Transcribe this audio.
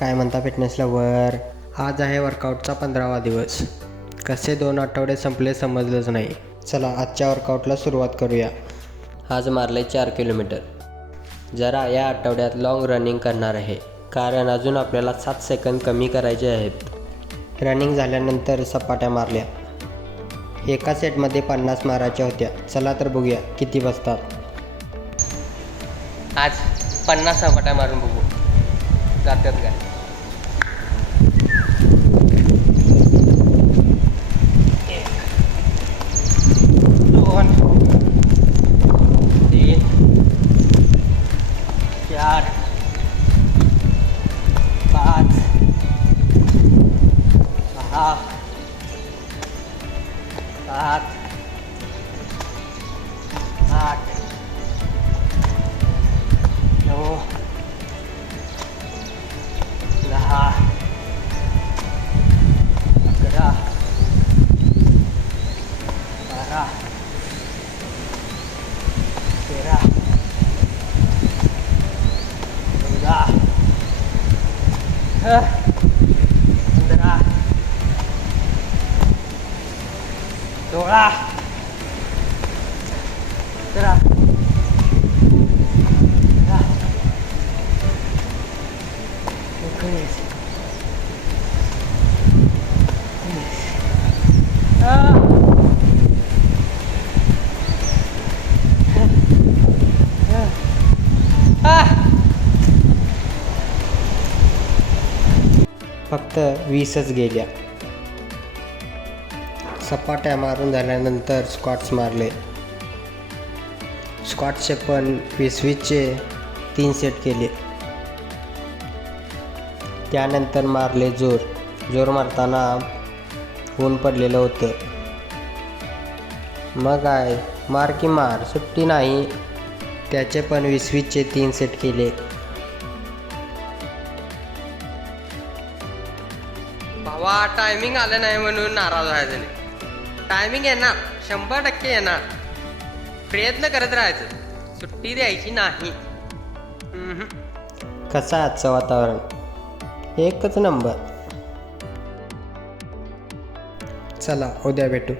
काय म्हणता फिटनेसला वर? आज आहे वर्कआउटचा पंधरावा दिवस. कसे दोन आठवडे संपले समजलंच नाही. चला आजच्या वर्कआउटला सुरुवात करूया. आज मारले चार किलोमीटर जरा या आठवड्यात लाँग रनिंग करणार आहे. कारण अजून आपल्याला सात सेकंद कमी करायचे आहेत. रनिंग झाल्यानंतर सपाट्या मारल्या. एका सेटमध्ये पन्नास मारायच्या होत्या. चला तर बघूया किती बसतात. आज पन्नास सपाट्या मारून बघू. जातात काय दोन तीन चार पाच सहा सात आठ pera pera pera ah ra. Dora ra. फक्त वीसच गेल्या. सपाट्या मारून झाल्यानंतर स्कॉट्स मारले. स्कॉट्सचे पण वीस वीसचे तीन सेट केले. त्यानंतर मारले जोर. जोर मारताना ऊन पडलेलं होतं. मग काय? मार की मार. सुट्टी नाही. त्याचे पण वीस वीसचे तीन सेट केले. भावा टायमिंग आलं नाही म्हणून नाराज व्हायचं नाही टायमिंग येणार शंभर टक्के येणार प्रयत्न करत राहायचं. सुट्टी द्यायची नाही. कसं आहे आजचं वातावरण? एकच नंबर. चला उद्या भेटू.